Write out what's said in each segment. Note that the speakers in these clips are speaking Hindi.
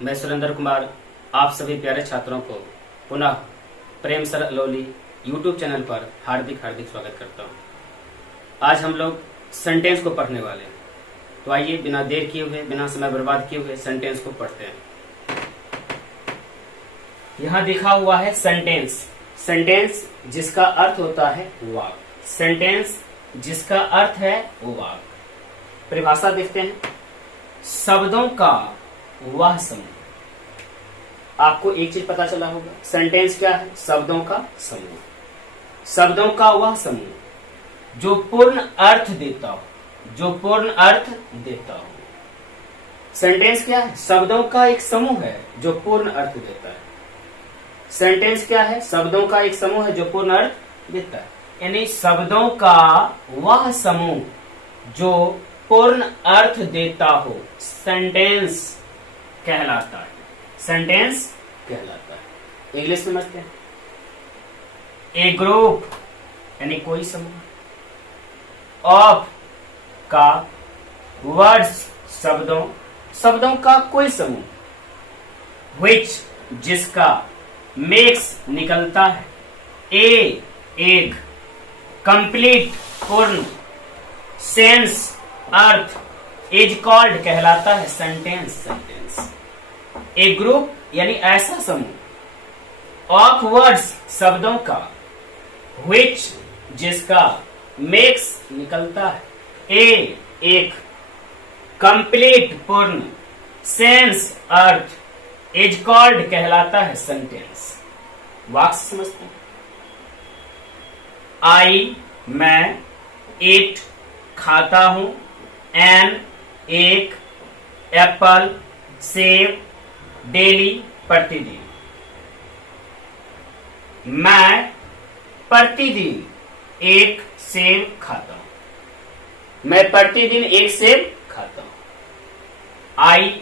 मैं सुरेंद्र कुमार आप सभी प्यारे छात्रों को पुनः प्रेम सर अलोली यूट्यूब चैनल पर हार्दिक हार्दिक स्वागत करता हूं। आज हम लोग सेंटेंस को पढ़ने वाले हैं, तो आइए बिना देर किए हुए, बिना समय बर्बाद किए हुए सेंटेंस को पढ़ते हैं। यहां लिखा हुआ है सेंटेंस। सेंटेंस जिसका अर्थ होता है वाक्य। सेंटेंस जिसका अर्थ है वो वाक्य। परिभाषा देखते हैं। शब्दों का वह समूह। आपको एक चीज पता चला होगा, सेंटेंस क्या है? शब्दों का समूह। शब्दों का वह समूह जो पूर्ण अर्थ देता हो, जो पूर्ण अर्थ देता हो। सेंटेंस क्या है? शब्दों का एक समूह है जो पूर्ण अर्थ देता है। सेंटेंस क्या है? शब्दों का एक समूह है जो पूर्ण अर्थ देता है। यानी शब्दों का वह समूह जो पूर्ण अर्थ देता हो, सेंटेंस कहलाता है। सेंटेंस कहलाता है। इंग्लिश समझते हैं। ए ग्रुप यानी कोई समूह, ऑफ का वर्ड्स शब्दों, शब्दों का कोई समूह, विच जिसका, मेक्स निकलता है, ए एक, कंप्लीट पूर्ण, सेंस अर्थ, इज कॉल्ड कहलाता है सेंटेंस। सेंटेंस ए ग्रुप यानी ऐसा समूह, ऑफ वर्ड्स शब्दों का, विच जिसका, मेक्स निकलता है, ए एक, कंप्लीट पूर्ण, सेंस अर्थ, इज कॉल्ड कहलाता है सेंटेंस। वाक्य समझते हैं। आई मैं, इट खाता हूं, एन एक, एप्पल सेब, डेली प्रतिदिन। मैं प्रतिदिन एक सेब खाता हूं। मैं प्रतिदिन एक सेब खाता हूं। आई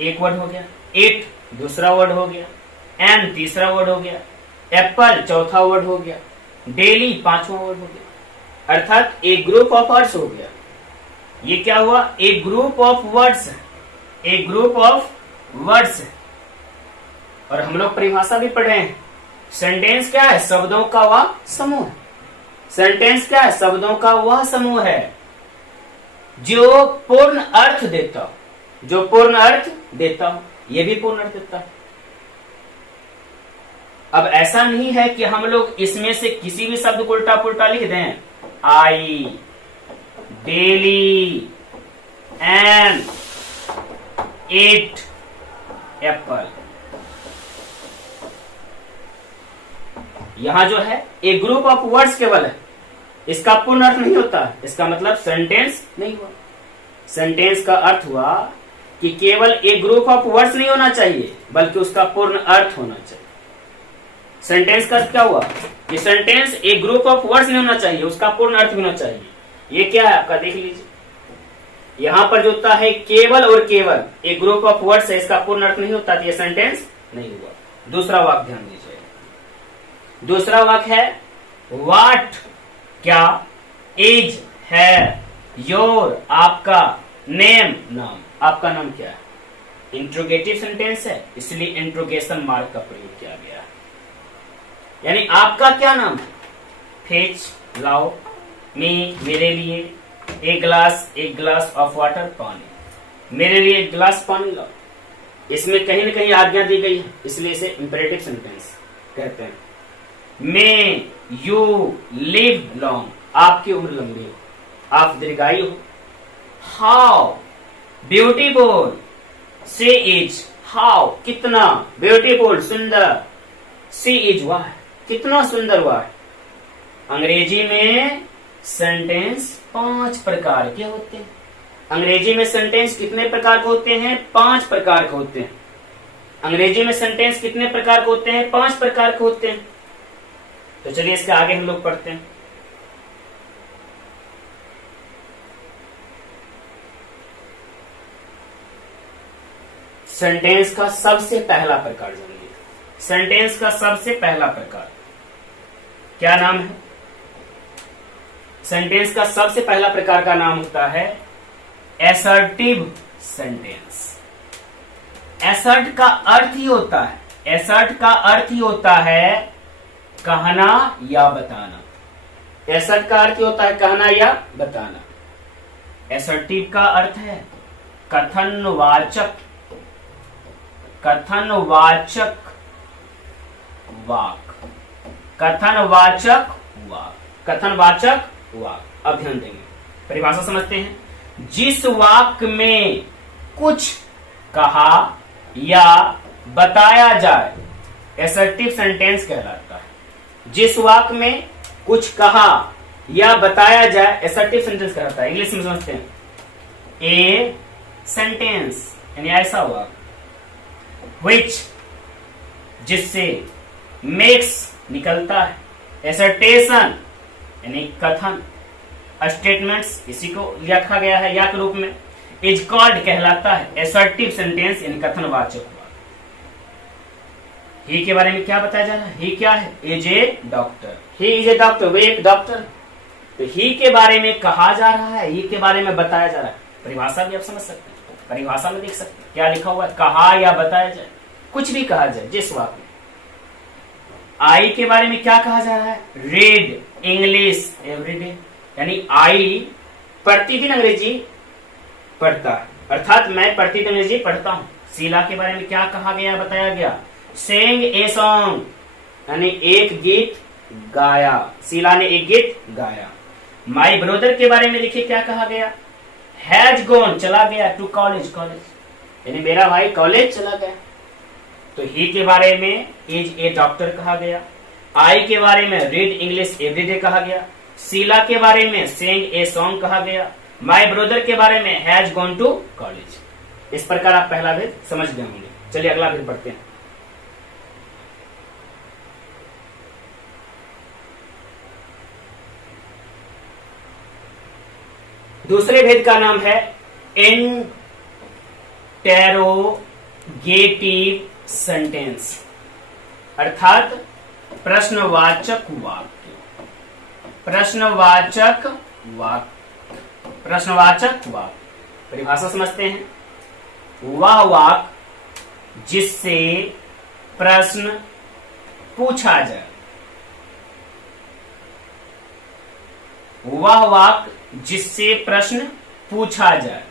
एक वर्ड हो गया, इट दूसरा वर्ड हो गया, एन तीसरा वर्ड हो गया, एप्पल चौथा वर्ड हो गया, डेली पांचवा वर्ड हो गया। अर्थात एक ग्रुप ऑफ वर्ड्स हो गया। ये क्या हुआ? एक ग्रुप ऑफ वर्ड्स है। एक ग्रुप ऑफ वर्ड्स है। और हम लोग परिभाषा भी पढ़ रहे हैं। सेंटेंस क्या है? शब्दों का वह समूह है। सेंटेंस क्या है? शब्दों का वह समूह है जो पूर्ण अर्थ देता हो, जो पूर्ण अर्थ देता हो। ये भी पूर्ण अर्थ देता है। अब ऐसा नहीं है कि हम लोग इसमें से किसी भी शब्द को उल्टा पुल्टा लिख दें। आई, डेली, एन, इट, एप्पल। यहां जो है एक ग्रुप ऑफ वर्ड्स केवल है, इसका पूर्ण अर्थ नहीं होता। इसका मतलब सेंटेंस नहीं हुआ। सेंटेंस का अर्थ हुआ कि केवल एक ग्रुप ऑफ वर्ड्स नहीं होना चाहिए, बल्कि उसका पूर्ण अर्थ होना चाहिए। सेंटेंस का अर्थ क्या हुआ? कि सेंटेंस एक ग्रुप ऑफ वर्ड्स नहीं होना चाहिए, उसका पूर्ण अर्थ होना चाहिए। ये क्या है आपका? देख लीजिए। यहां पर जो होता है केवल और केवल एक ग्रुप ऑफ वर्ड्स है, इसका पूर्ण अर्थ नहीं होता, तो ये सेंटेंस नहीं हुआ। दूसरा वाक्य ध्यान दीजिए। दूसरा वाक्य है व्हाट क्या, इज है, योर आपका, नेम नाम, आपका नाम क्या है। इंट्रोगेटिव सेंटेंस है, इसलिए इंट्रोगेशन मार्क का प्रयोग किया गया है। यानी आपका क्या नाम है? फेच लाओ, मी मेरे लिए, एक ग्लास ऑफ वाटर पानी, मेरे लिए एक गिलास पानी लाओ। इसमें कहीं न कहीं आज्ञा दी गई है, इसलिए इसे इंपेरेटिव सेंटेंस कहते हैं। मे यू लिव लॉन्ग, आपकी उम्र लंबी हो, आप दीर्घायु हो। How beautiful, she is, how कितना, ब्यूटीफुल सुंदर, सी इज वह कितना सुंदर वह है। अंग्रेजी में सेंटेंस 5 प्रकार के होते हैं। अंग्रेजी में सेंटेंस कितने प्रकार के होते हैं? 5 प्रकार के होते हैं। अंग्रेजी में सेंटेंस कितने प्रकार के होते हैं? 5 प्रकार के होते हैं। तो चलिए इसके आगे हम लोग पढ़ते हैं। सेंटेंस का सबसे पहला प्रकार जानिए। सेंटेंस का सबसे पहला प्रकार क्या नाम है? सेंटेंस का सबसे पहला प्रकार का नाम होता है असर्टिव सेंटेंस। एसर्ट का अर्थ ही होता है, एसर्ट का अर्थ ही होता है कहना या बताना। एसर्ट का अर्थ ही होता है कहना या बताना। एसर्टिव का अर्थ है कथनवाचक, कथनवाचक वाक, कथनवाचक वाक, कथनवाचक वाक। अब ध्यान देंगे, परिभाषा समझते हैं। जिस वाक्य में कुछ कहा या बताया जाए एसर्टिव सेंटेंस कहलाता है। जिस वाक्य में कुछ कहा या बताया जाए एसर्टिव सेंटेंस कहलाता है। इंग्लिश में समझते हैं। ए सेंटेंस यानी ऐसा वाक्य विच जिससे, मेक्स निकलता है, एसर्टेशन यानी कथन, स्टेटमेंट्स इसी को लिखा गया है या के रूप में, इज कॉल्ड कहलाता है एसर्टिव सेंटेंस यानी कथनवाचक वाक्य। ही के बारे में क्या बताया जा रहा है? ही क्या है? Is a doctor, he is a doctor, वे एक डॉक्टर। तो ही के बारे में कहा जा रहा है, ही के बारे में बताया जा रहा है। परिभाषा भी आप समझ सकते हैं, परिभाषा में देख सकते हैं क्या लिखा हुआ है, कहा या बताया जाए, कुछ भी कहा जाए जिस वाक्य में। आई के बारे में क्या कहा जा रहा है? रीड इंग्लिश एवरीडे, यानी आई प्रतिदिन अंग्रेजी पढ़ता है, अर्थात मैं प्रतिदिन अंग्रेजी पढ़ता हूं। शीला के बारे में क्या कहा गया, बताया गया? सेंग ए सॉन्ग, यानी एक गीत गाया, शीला ने एक गीत गाया। माई ब्रदर के बारे में देखिए क्या कहा गया? हैज गॉन, चला गया, टू कॉलेज, कॉलेज यानी मेरा भाई कॉलेज चला गया। तो ही के बारे में इज ए डॉक्टर कहा गया। आई के बारे में रीड इंग्लिश एवरीडे कहा गया। शीला के बारे में सेंग ए सॉन्ग कहा गया। माई ब्रदर के बारे में हैज गॉन टू कॉलेज। इस प्रकार आप पहला भेद समझ गए होंगे। चलिए अगला भेद पढ़ते हैं। दूसरे भेद का नाम है इंटेरोगेटिव सेंटेंस, अर्थात प्रश्नवाचक वाक्य, प्रश्नवाचक वाक्य, प्रश्नवाचक वाक्य। परिभाषा समझते हैं। वह वाक्य जिससे प्रश्न पूछा जाए, वह वाक्य जिससे प्रश्न पूछा जाए।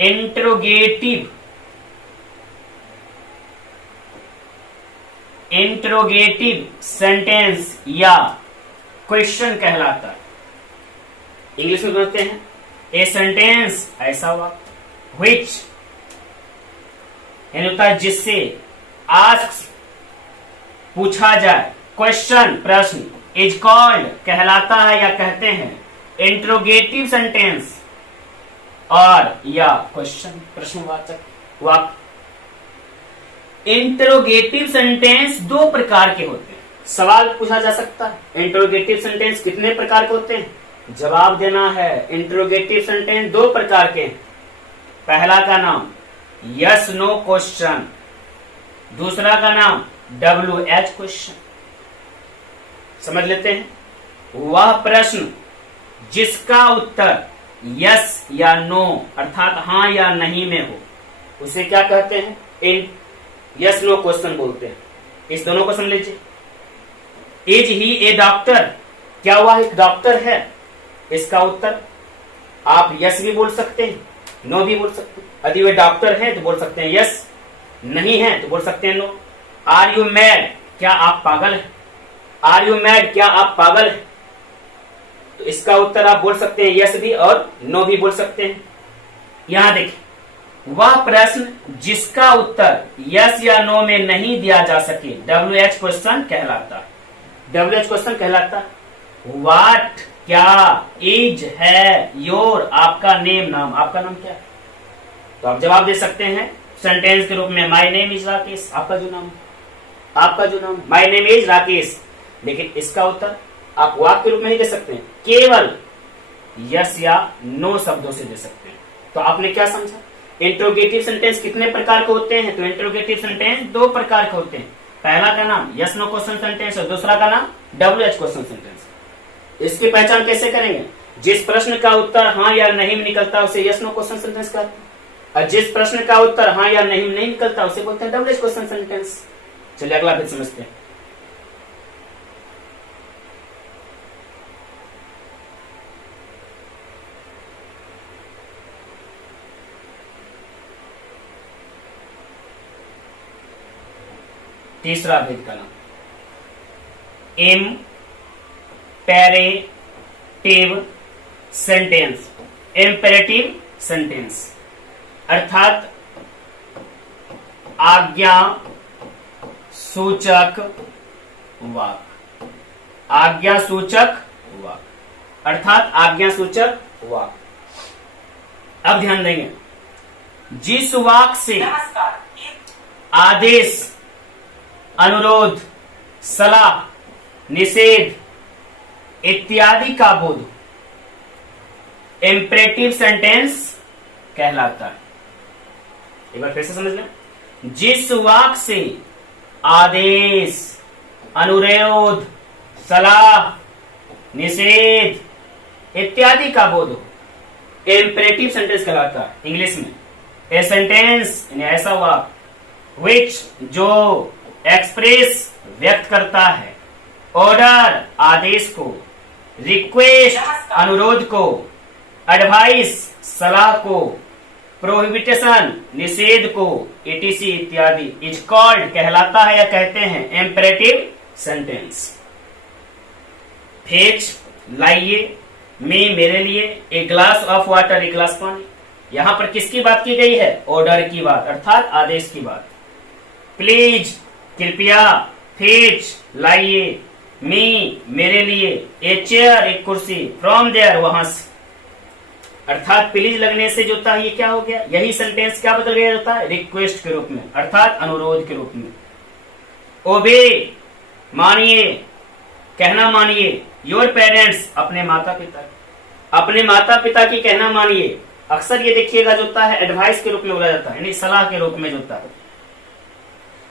इंट्रोगेटिव, इंट्रोगेटिव सेंटेंस या क्वेश्चन कहलाता है। इंग्लिश में बोलते हैं ए सेंटेंस, ऐसा वाक्य विच यानी होता है जिससे, आस्क पूछा जाए, क्वेश्चन प्रश्न, इज कॉल्ड कहलाता है या कहते हैं इंट्रोगेटिव सेंटेंस और या क्वेश्चन प्रश्नवाचक वाक्य। इंट्रोगेटिव सेंटेंस दो प्रकार के होते हैं, सवाल पूछा जा सकता है। इंट्रोगेटिव सेंटेंस कितने प्रकार के होते हैं? जवाब देना है। इंट्रोगेटिव सेंटेंस दो प्रकार के हैं। पहला का नाम यस नो क्वेश्चन, दूसरा का नाम WH क्वेश्चन। समझ लेते हैं। वह प्रश्न जिसका उत्तर यस या नो अर्थात हाँ या नहीं में हो उसे क्या कहते हैं? यस नो क्वेश्चन बोलते हैं। इस दोनों को समझ लीजिए। इज ही ए डॉक्टर, क्या वह एक डॉक्टर है? इसका उत्तर आप यस भी बोल सकते हैं, नो भी बोल सकते हैं। यदि वे डॉक्टर हैं तो बोल सकते हैं यस, नहीं है तो बोल सकते हैं नो। आर यू मैड, क्या आप पागल हैं? आर यू मैड, क्या आप पागल हैं? तो इसका उत्तर आप बोल सकते हैं यस भी और नो भी बोल सकते हैं। यहां देखिए, वह प्रश्न जिसका उत्तर यस या नो में नहीं दिया जा सके WH क्वेश्चन कहलाता है। WH क्वेश्चन कहलाता है। व्हाट, क्या, इज, है, योर, आपका नेम, नाम, आपका नाम क्या है? तो आप जवाब दे सकते हैं सेंटेंस के रूप में माई नेम इज राकेश, आपका जो नाम, आपका जो नाम, माई नेम इज राकेश। लेकिन इसका उत्तर आप वाक्य के रूप में नहीं दे सकते हैं, केवल यस या नो शब्दों से दे सकते हैं। तो आपने क्या समझा? इंट्रोगेटिव सेंटेंस कितने प्रकार के होते हैं? तो इंट्रोगेटिव सेंटेंस दो प्रकार के होते हैं। पहला का नाम यस नो क्वेश्चन सेंटेंस और दूसरा का नाम WH क्वेश्चन सेंटेंस। इसकी पहचान कैसे करेंगे? जिस प्रश्न का उत्तर हाँ या नहीं में निकलता है उसे यस नो क्वेश्चन सेंटेंस कहते हैं। और जिस प्रश्न का उत्तर हाँ या नहीं नहीं निकलता उसे बोलते हैं डबल क्वेश्चन सेंटेंस। चलिए अगला भेद समझते हैं। तीसरा भेद का नाम इम्पेरेटिव सेंटेंस। इम्पेरेटिव सेंटेंस अर्थात आज्ञा सूचक वाक्य। आज्ञा सूचक वाक्य अर्थात आज्ञा सूचक वाक्य। अब ध्यान देंगे, जिस वाक्य से आदेश, अनुरोध, सलाह, निषेध इत्यादि का बोध इम्परेटिव सेंटेंस कहलाता है। एक बार फिर से समझ लें, जिस वाक्य से आदेश, अनुरोध, सलाह, निषेध इत्यादि का बोध हो इम्परेटिव सेंटेंस कहलाता है। इंग्लिश में ए सेंटेंस ऐसा वाक्य विच जो एक्सप्रेस व्यक्त करता है, ऑर्डर आदेश को, रिक्वेस्ट अनुरोध को, एडवाइस सलाह को, प्रोहिबिटेशन निषेध को, एटीसी इत्यादि इज कॉल्ड कहलाता है या कहते हैं इम्परेटिव सेंटेंस। फेच लाइए, मी मेरे लिए, ए ग्लास ऑफ वाटर एक गिलास पानी। यहां पर किसकी बात की गई है? ऑर्डर की बात अर्थात आदेश की बात। प्लीज कृपया, फेच लाइए, मी मेरे लिए, ए चेयर एक कुर्सी, फ्रॉम देयर वहां से। अर्थात प्लीज लगने से जो होता है ये क्या हो गया, यही सेंटेंस क्या बदल गया जाता है? रिक्वेस्ट के रूप में अर्थात अनुरोध के रूप में। ओबे मानिए, कहना मानिए, योर पेरेंट्स अपने माता पिता, अपने माता पिता की कहना मानिए। अक्सर ये देखिएगा जो होता है एडवाइस के रूप में बोला जाता है, यानी सलाह के रूप में जो होता है।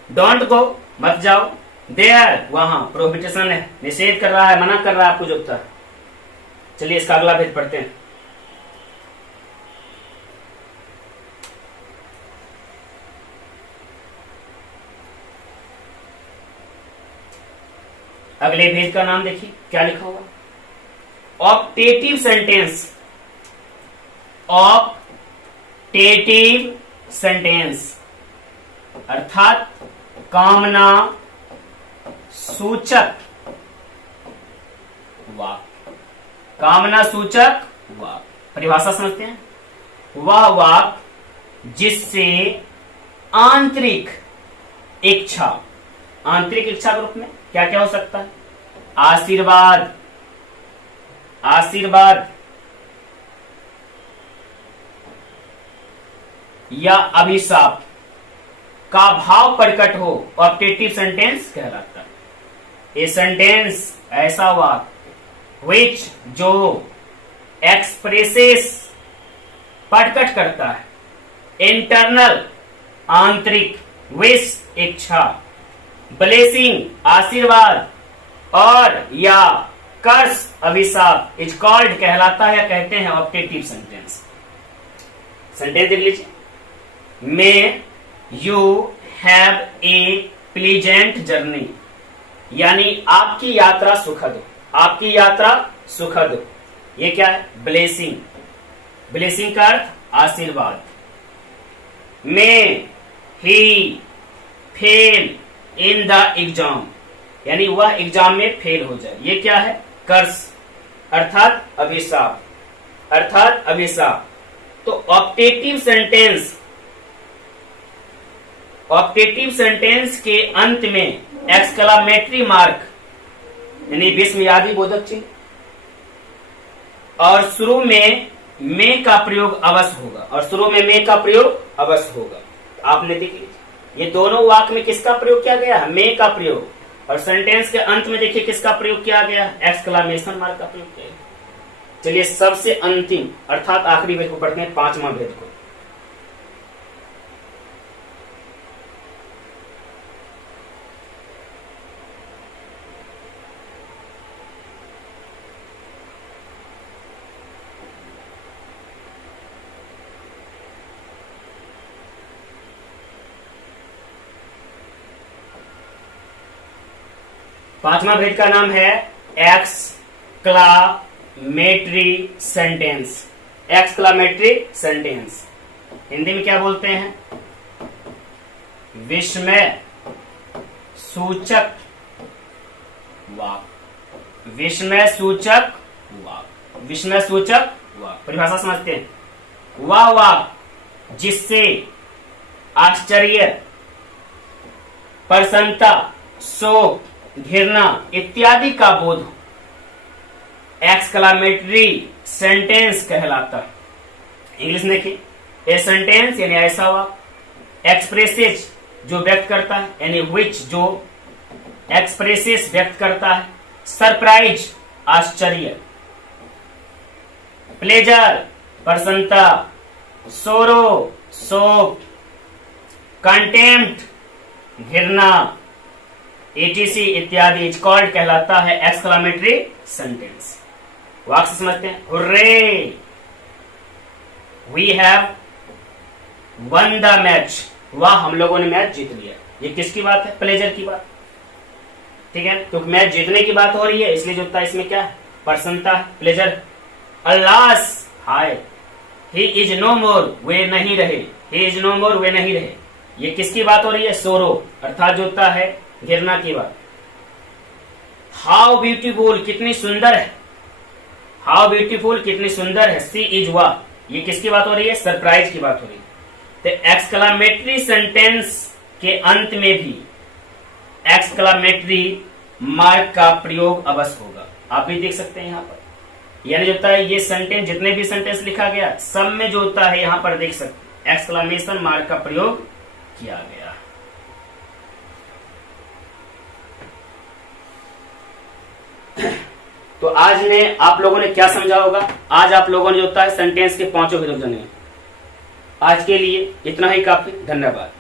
डोंट गो मत जाओ, देयर वहां प्रोहिबिटेशन है, निषेध कर रहा है, मना कर रहा है आपको जो होता है। चलिए इसका अगला भेद पढ़ते हैं। अगले भेद का नाम देखिए क्या लिखा हुआ, ऑप्टेटिव सेंटेंस। ऑप्टेटिव सेंटेंस अर्थात कामना सूचक वाक्य। कामना सूचक वाक्य परिभाषा समझते हैं, वह वाक्य जिससे आंतरिक इच्छा, आंतरिक इच्छा के रूप में क्या क्या हो सकता है? आशीर्वाद, आशीर्वाद या अभिशाप का भाव प्रकट हो, ऑप्टेटिव सेंटेंस कहलाता है। ए सेंटेंस ऐसा वाक्य विच जो एक्सप्रेसेस प्रकट करता है, इंटरनल आंतरिक, विश इच्छा, ब्लेसिंग आशीर्वाद, और या कर्स अभिशाप इज कॉल्ड कहलाता है या कहते हैं ऑप्टेटिव सेंटेंस। सेंटेंस देख लीजिए, may you have a pleasant journey, यानी आपकी यात्रा सुखद हो, आपकी यात्रा सुखद हो। ये क्या है? ब्लेसिंग। ब्लेसिंग का अर्थ आशीर्वाद। मे ही फेल इन द एग्जाम, यानी वह एग्जाम में फेल हो जाए। ये क्या है? कर्स अर्थात अभिशाप, अर्थात अभिशाप। तो ऑप्टेटिव सेंटेंस, ऑप्टेटिव सेंटेंस के अंत में एक्सक्लामेटरी मार्क यानी विस्मयादि बोधक चिन्ह, और शुरू में का प्रयोग अवश्य होगा, और शुरू में का प्रयोग अवश्य होगा। आपने देखिए ये दोनों वाक्य में किसका प्रयोग किया गया है? मे का प्रयोग। और सेंटेंस के अंत में देखिए किसका प्रयोग किया गया? एक्सक्लामेशन मार्क का प्रयोग किया गया। चलिए सबसे अंतिम अर्थात आखिरी भेद को पढ़ते हैं, पांचवा भेद को। पांचवा भेद का नाम है exclamatory sentence. Exclamatory sentence Hindi में क्या बोलते हैं? विस्मय सूचक वाक्य। विस्मय सूचक वाक्य। विस्मय सूचक वाक्य परिभाषा समझते हैं। वह वाक्य जिससे आश्चर्य, प्रसन्नता, शोक, घृणा इत्यादि का बोध हो, एक्सक्लामेटरी सेंटेंस कहलाता है। इंग्लिश में देखिए, ए सेंटेंस यानी ऐसा वाक्य, एक्सप्रेसेस जो व्यक्त करता है, यानी विच जो एक्सप्रेसेस व्यक्त करता है, सरप्राइज आश्चर्य, प्लेजर प्रसन्नता, सोरो शोक, कंटेम्प्ट घृणा, etc इत्यादि इज कॉल्ड कहलाता है एक्सक्लामेटरी सेंटेंस। वाक्य समझते हैं। Hurray we have won the match. वाह हम लोगों ने मैच जीत लिया। ये किसकी बात है? प्लेजर की बात। ठीक है, तो मैच जीतने की बात हो रही है, इसलिए जो होता है इसमें क्या है? प्रसन्नता, प्लेजर। अल्लास हाय, ही इज नो मोर वे नहीं रहे। ही इज नो मोर वे नहीं रहे, ये किसकी बात हो रही है? सोरो अर्थात जो होता है घृणा की बात। हाउ ब्यूटीफुल कितनी सुंदर है। हाउ ब्यूटीफुल कितनी सुंदर है। सी इज वाह, ये किसकी बात हो रही है? सरप्राइज की बात हो रही है। तो एक्सक्लामेटरी सेंटेंस के अंत में भी एक्सक्लामेटरी मार्क का प्रयोग अवश्य होगा। आप भी देख सकते हैं यहाँ पर, यानी जो होता है ये सेंटेंस, जितने भी सेंटेंस लिखा गया सब में जो होता है यहाँ पर देख सकते एक्सक्लामेशन मार्क का प्रयोग किया गया। तो आज ने आप लोगों ने क्या समझा होगा? आज आप लोगों ने जो होता है सेंटेंस के पांचों भेद जाने। आज के लिए इतना ही काफी। धन्यवाद।